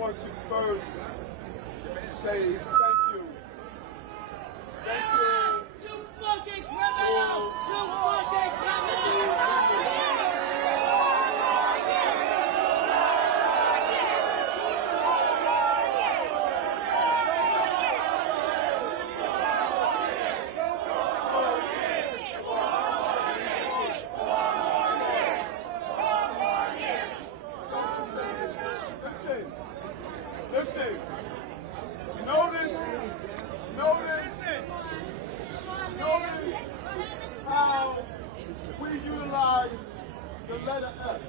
want to first say thank you. Thank you. You fucking criminal! You fucking criminal! Listen, notice how we utilize the letter F.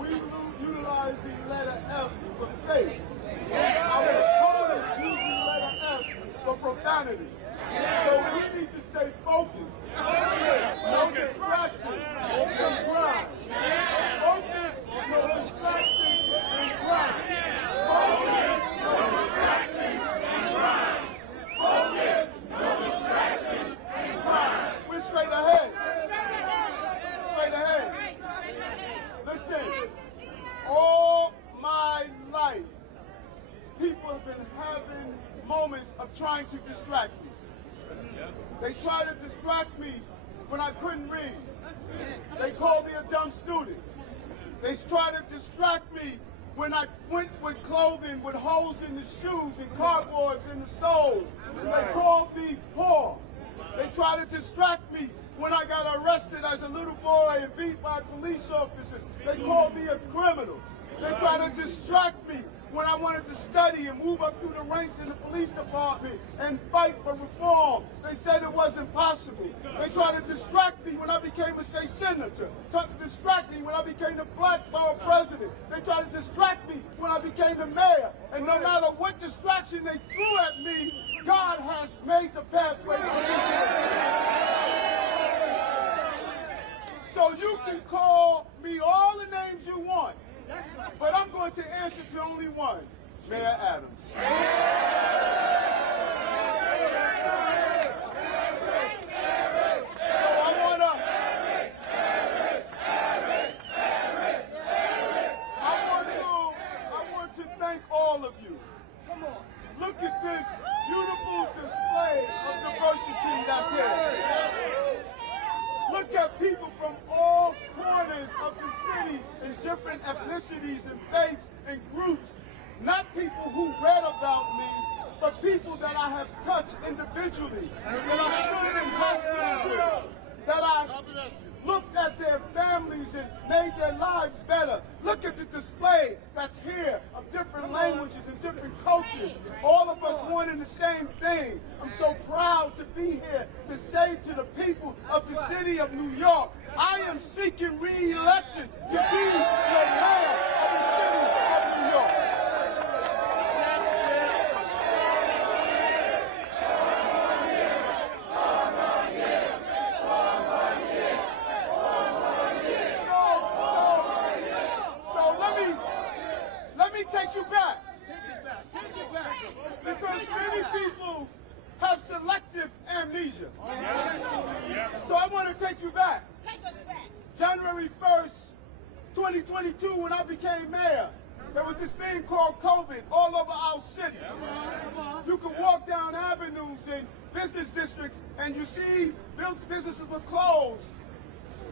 We utilize the letter F for faith. Our opponents use the letter F for profanity. So we need to stay focused. No distractions, no grind. Focus, no distractions, and grind. Focus, no distractions, and grind. Focus, no distractions, and grind. We're straight ahead. Straight ahead. Listen, all my life, people have been having moments of trying to distract me. They tried to distract me when I couldn't read. They called me a dumb student. They tried to distract me when I went with clothing with holes in the shoes and cardboards in the soles. They called me poor. They tried to distract me when I got arrested as a little boy and beat by police officers. They called me a criminal. They tried to distract me when I wanted to study and move up through the ranks in the police department and fight for reform. They said it wasn't possible. They tried to distract me when I became a state senator. Tried to distract me when I became the black borough president. They tried to distract me when I became the mayor. And no matter what distraction they threw at me, God has made the pathway for me. So you can call me all the names you want, but I'm going to answer to only one, Mayor Adams. So I want to thank all of you. Come on, look at this beautiful display of diversity that's here. Look at people from all corners of the city in different ethnicities and faiths and groups. Not people who read about me, but people that I have touched individually, that I stood in hospitals with, that I looked at their families and made their lives better. Look at the display that's here of different languages and different cultures. All of us wanting the same thing. I'm so proud to be here to say to the people of the city of New York, I am seeking re-election to be the mayor of the city of New York. Take you back. Take it back. Because many people have selective amnesia. So I want to take you back. Take us back. January 1st, 2022, when I became mayor, there was this thing called COVID all over our city. You could walk down avenues in business districts and you see businesses were closed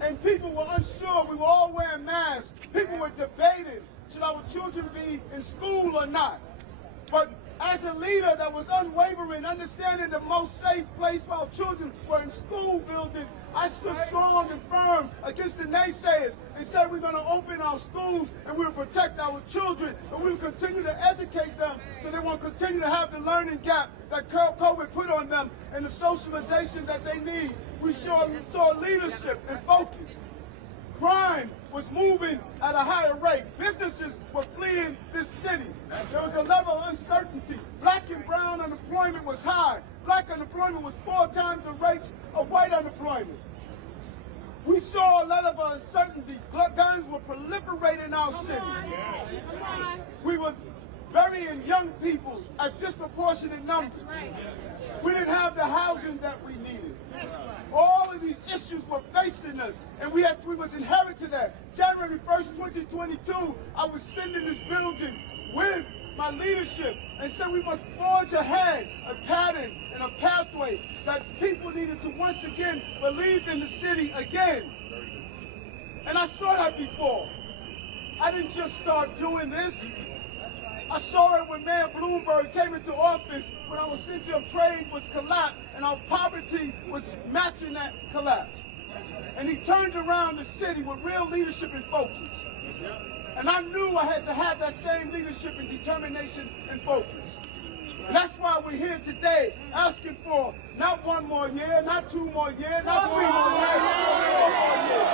and people were unsure. We were all wearing masks. People were debating, should our children be in school or not? But as a leader that was unwavering, understanding the most safe place for our children were in school buildings, I stood strong and firm against the naysayers and said we're going to open our schools and we'll protect our children and we'll continue to educate them so they won't continue to have the learning gap that COVID put on them and the socialization that they need. We saw leadership and focus. Crime was moving at a higher rate. Businesses were fleeing this city. There was a level of uncertainty. Black and brown unemployment was high. Black unemployment was 4 times the rates of white unemployment. We saw a lot of uncertainty. Guns were proliferating our city. We were burying young people at disproportionate numbers. We didn't have the housing that we needed. All of these issues were facing us, and we was inherited that. January 1st, 2022, I was sitting in this building with my leadership and said we must forge ahead, a pattern and a pathway that people needed to once again believe in the city again. And I saw that before. I didn't just start doing this. I saw it when Mayor Bloomberg came into office, when our center of trade was collapsed and our poverty was matching that collapse. And he turned around the city with real leadership and focus. And I knew I had to have that same leadership and determination and focus. And that's why we're here today asking for not one more year, not 2 more years, not 3 more years, but 4 more years.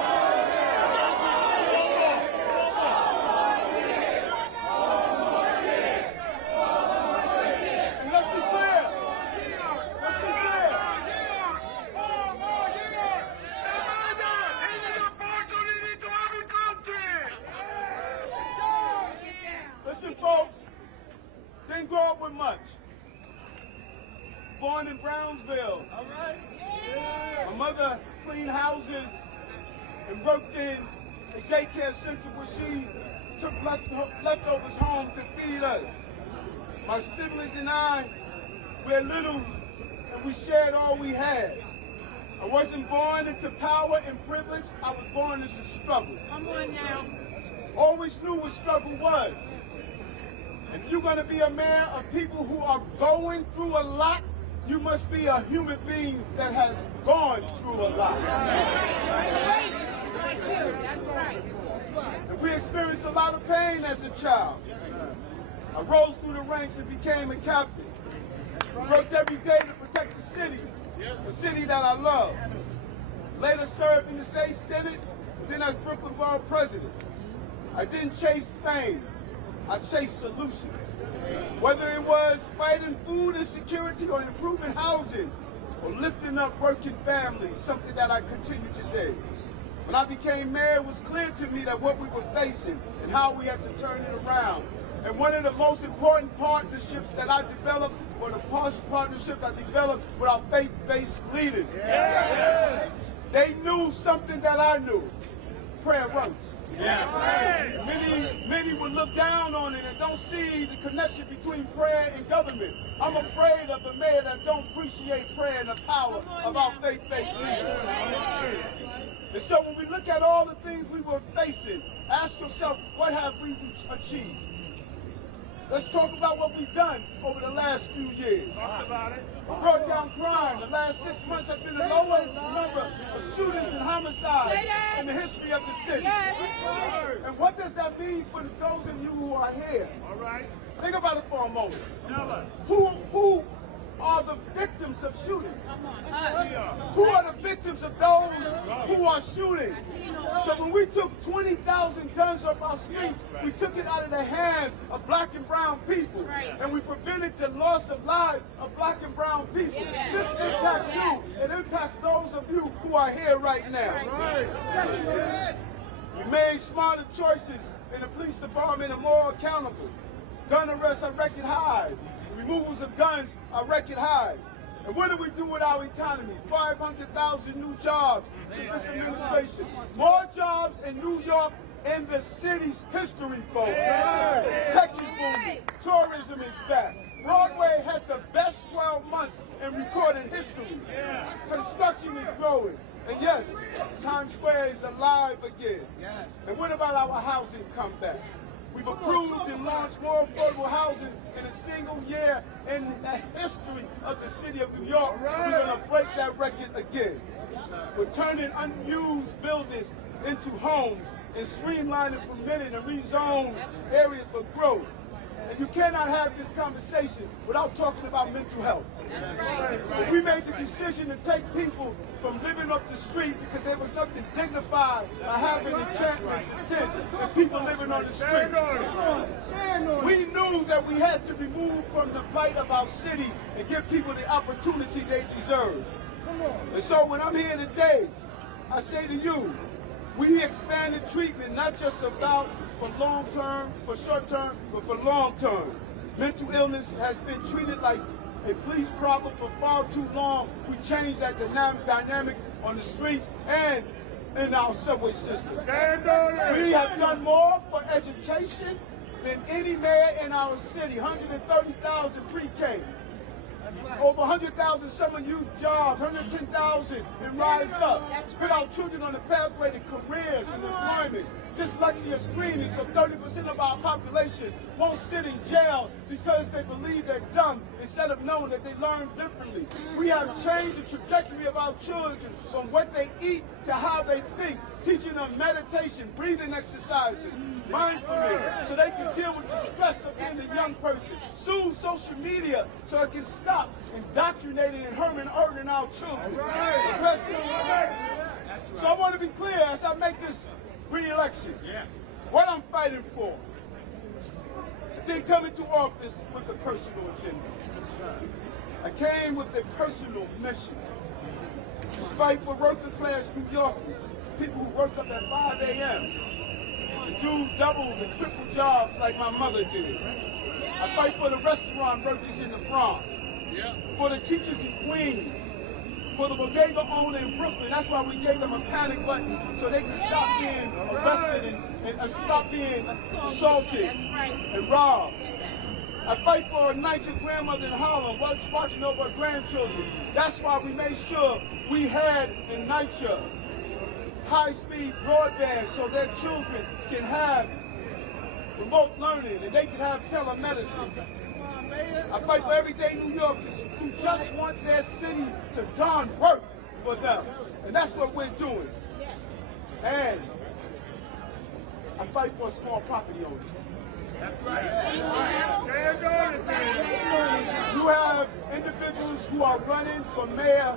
Folks, didn't grow up with much. Born in Brownsville, all right? Yeah. My mother cleaned houses and worked in a daycare center where she took leftovers home to feed us. My siblings and I were little and we shared all we had. I wasn't born into power and privilege, I was born into struggle. Come on now. Always knew what struggle was. If you're going to be a mayor of people who are going through a lot, you must be a human being that has gone through a lot. That's right. And we experienced a lot of pain as a child. I rose through the ranks and became a captain. Worked every day to protect the city that I love. Later served in the state senate, and then as Brooklyn Borough president. I didn't chase fame. I chased solutions. Whether it was fighting food insecurity or improving housing or lifting up working families, something that I continue today. When I became mayor, it was clear to me that what we were facing and how we had to turn it around. And one of the most important partnerships that I developed were the partnerships I developed with our faith-based leaders. Yeah. They knew something that I knew. Prayer works. Yeah. Many would look down on it and don't see the connection between prayer and government. I'm afraid of a mayor that don't appreciate prayer and the power of our faith-based leaders. And so when we look at all the things we were facing, ask yourself, what have we achieved? Let's talk about what we've done over the last few years. Talk about it. We brought down crime. The last 6 months have been the lowest number of shootings and homicides in the history of the city. Yes. And what does that mean for those of you who are here? All right. Think about it for a moment. Who are the victims of shooting? Who are the victims of those who are shooting? So when we took 20,000 guns off our streets, we took it out of the hands of black and brown people. And we prevented the loss of lives of black and brown people. This impacts you. It impacts those of you who are here right now. We made smarter choices in the police department and more accountable. Gun arrests are record highs. Removals of guns are record highs. And what do we do with our economy? 500,000 new jobs in this administration. More jobs in New York in the city's history, folks. Tech is booming. Tourism is back. Broadway had the best 12 months in recorded history. Construction is growing. And yes, Times Square is alive again. And what about our housing comeback? We've approved and launched more affordable housing in a single year in the history of the city of New York. We're going to break that record again. We're turning unused buildings into homes and streamlining, permitting, and rezone areas for growth. And you cannot have this conversation without talking about mental health. We made the decision to take people from living off the street because there was nothing dignified by having encampments and tents and people living on the street. We knew that we had to remove from the plight of our city and give people the opportunity they deserve. And so when I'm here today, I say to you, we expanded treatment not just about for long term, for short term, but for long term. Mental illness has been treated like a police problem for far too long. We changed that dynamic on the streets and in our subway system. We have done more for education than any mayor in our city. 130,000 pre-K. Over 100,000 summer youth jobs, 110,000 in Rise Up. Put our children on the pathway to careers and employment. Dyslexia screening, so 30% of our population won't sit in jail because they believe they're dumb instead of knowing that they learn differently. We have changed the trajectory of our children from what they eat to how they think, teaching them meditation, breathing exercises, mindfulness, so they can deal with the stress of being a young person. Sue social media so it can stop indoctrinating and hurting our children. So I want to be clear as I make this re-election, what I'm fighting for. I didn't come into office with a personal agenda. I came with a personal mission to fight for working class New Yorkers, people who work up at 5 a.m. and do double and triple jobs like my mother did. I fight for the restaurant workers in the Bronx, for the teachers in Queens, for the bodega owner in Brooklyn. That's why we gave them a panic button so they can stop being arrested and stop being assaulted and robbed. I fight for a NYC grandmother in Harlem watching over her grandchildren. That's why we made sure we had in NYC high-speed broadband so their children can have remote learning and they can have telemedicine. I fight for everyday New Yorkers who just want their city to darn work for them. And that's what we're doing. And I fight for small property owners. That's right. You have individuals who are running for mayor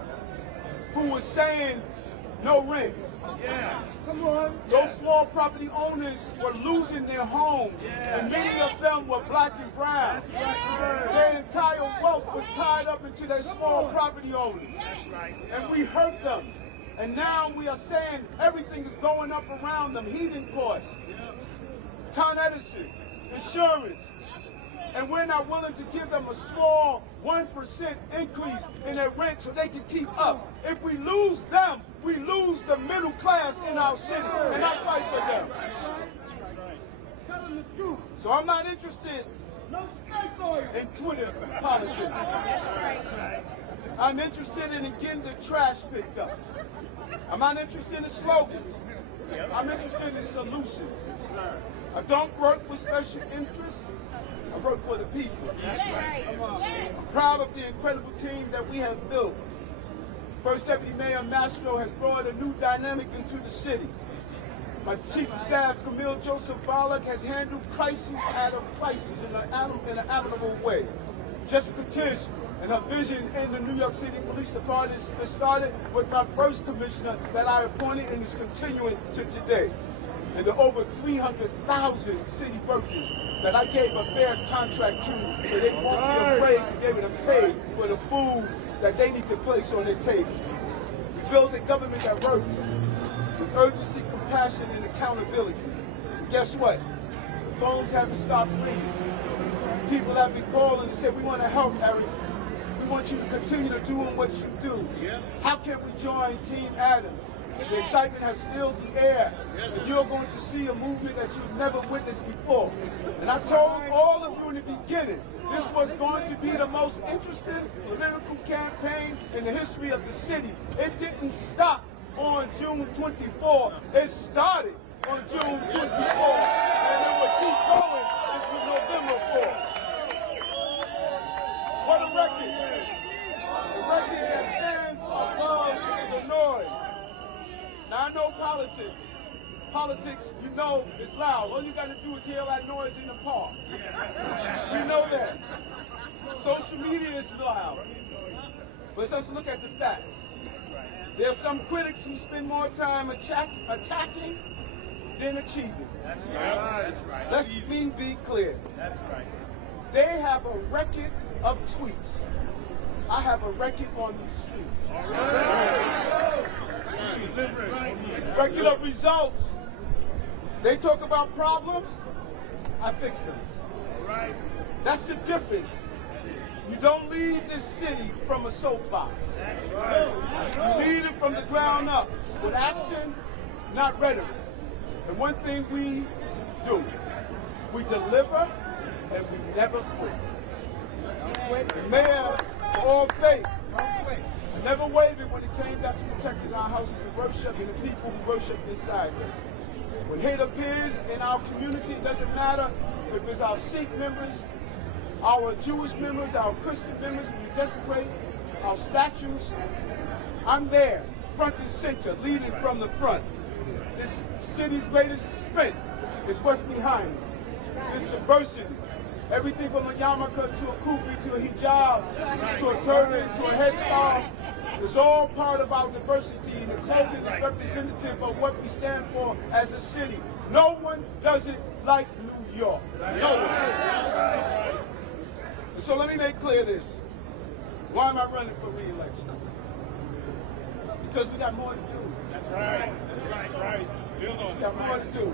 who were saying no rent. Come on. Those small property owners were losing their homes, and many of them were black and brown. Their entire wealth was tied up into their small property owners. And we hurt them. And now we are saying everything is going up around them. Heating costs, Con Edison, insurance. And we're not willing to give them a small 1% increase in their rent so they can keep up. If we lose them, we lose the middle class in our city, and I fight for them. So I'm not interested in Twitter politics. I'm interested in getting the trash picked up. I'm not interested in slogans. I'm interested in solutions. I don't work for special interests. I work for the people. I'm proud of the incredible team that we have built. First Deputy Mayor Mastro has brought a new dynamic into the city. My Chief of Staff, Camille Joseph Bollock, has handled crises out of crisis in an admirable way. Jessica Tisch and her vision in the New York City Police Department started with my first commissioner that I appointed and is continuing to today. And the over 300,000 city workers that I gave a fair contract to so they won't be afraid to be able to pay for the food that they need to place on their table. We build a government that works with urgency, compassion, and accountability. And guess what? Phones haven't stopped ringing. People have been calling and said, we want to help, Eric. We want you to continue to doing what you do. How can we join Team Adams? The excitement has filled the air, and you're going to see a movement that you've never witnessed before. And I told all of you in the beginning, this was going to be the most interesting political campaign in the history of the city. It didn't stop on June 24. It started on June 24, and it will keep going into November 4. What a record. A record that stands above the noise. Now, I know politics. Politics, you know, is loud. All you got to do is hear that noise in the park. We know that. Social media is loud. But let's look at the facts. There are some critics who spend more time attacking than achieving. That's right. Let's be clear. That's right. They have a record of tweets. I have a record on these streets. All right. Record of results. They talk about problems, I fix them. Right. That's the difference. You don't lead this city from a soapbox. You lead it from the ground up with action, not rhetoric. And one thing we do, we deliver and we never quit. The mayor, for all faith, never wavered when it came down to protecting our houses of worship and the people who worship inside them. When hate appears in our community, it doesn't matter if it's our Sikh members, our Jewish members, our Christian members, when we desecrate our statues. I'm there, front and center, leading from the front. This city's greatest strength is what's behind it. This diversity. Everything from a yarmulke to a kufi to a hijab to a turban to a headscarf. It's all part of our diversity, and the clothing is representative of what we stand for as a city. No one does it like New York. No one. So let me make clear this. Why am I running for re-election? Because we got more to do. That's right. Right. We got more to do.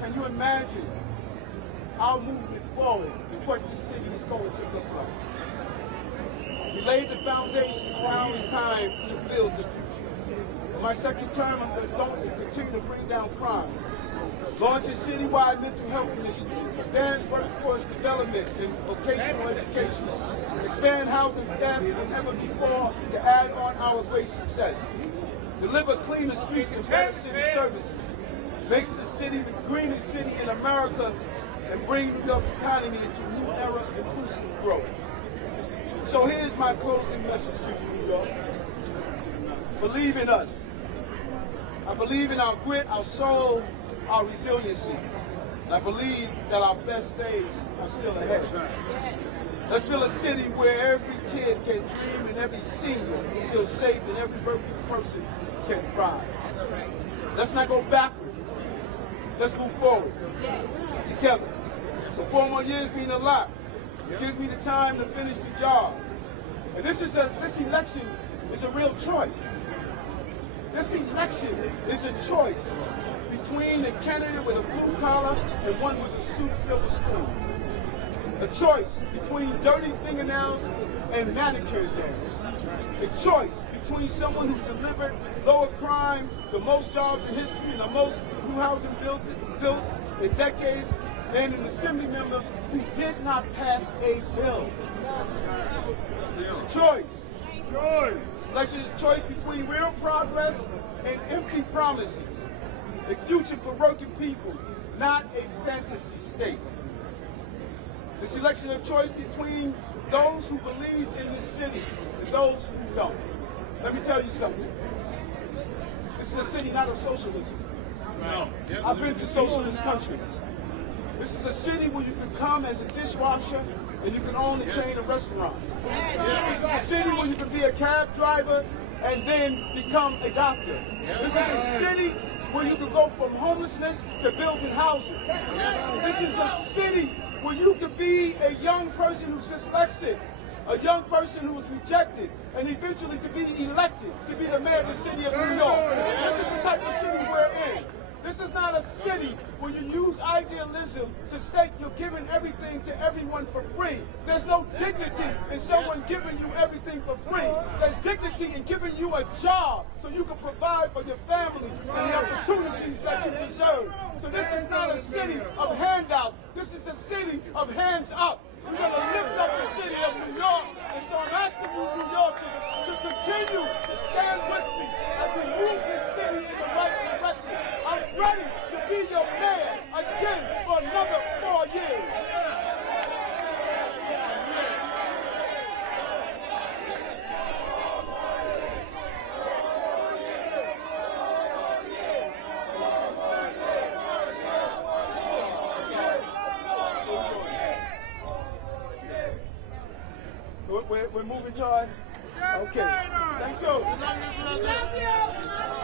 Can you imagine our movement forward and what this city is going to look like? We laid the foundations. Now it's time to build the future. In my second term, I'm going to continue to bring down crime, launch a citywide mental health initiative, advance workforce development and vocational education, expand housing faster than ever before to add on our great success, deliver cleaner streets and better city services, make the city the greenest city in America, and bring New York's economy into a new era of inclusive growth. So here's my closing message to you, New York. Believe in us. I believe in our grit, our soul, our resiliency. And I believe that our best days are still ahead. Let's build a city where every kid can dream and every senior feels safe and every working person can thrive. Let's not go backward. Let's move forward together. So 4 more years mean a lot. It gives me the time to finish the job. And this election is a real choice. This election is a choice between a candidate with a blue collar and one with a silver spoon. A choice between dirty fingernails and manicured nails. A choice between someone who delivered lower crime, the most jobs in history, and the most new housing built in decades, and an assembly member who did not pass a bill. It's a choice. This election is a choice between real progress and empty promises. A future for working people, not a fantasy state. This election is a choice between those who believe in this city and those who don't. Let me tell you something. This is a city not of socialism. No. I've been to socialist countries. This is a city where you can come as a dishwasher and you can own a chain of restaurants. This is a city where you can be a cab driver and then become a doctor. This is a city where you can go from homelessness to building housing. This is a city where you could be a young person who's dyslexic, a young person who was rejected, and eventually to be elected to be the mayor of the city of New York. This is the type of city we're in. This is not a city where you use idealism to state you're giving everything to everyone for free. There's no dignity in someone giving you everything for free. There's dignity in giving you a job so you can provide for your family and the opportunities that you deserve. So this is not a city of handouts. This is a city of hands up. We're going to lift up the city of New York. And so I'm asking you, New Yorkers, to continue to stand with me as we move this city in the right direction. I'm ready to be your mayor again for another 4 years. We're moving, Joy? Okay. Thank you. We love you.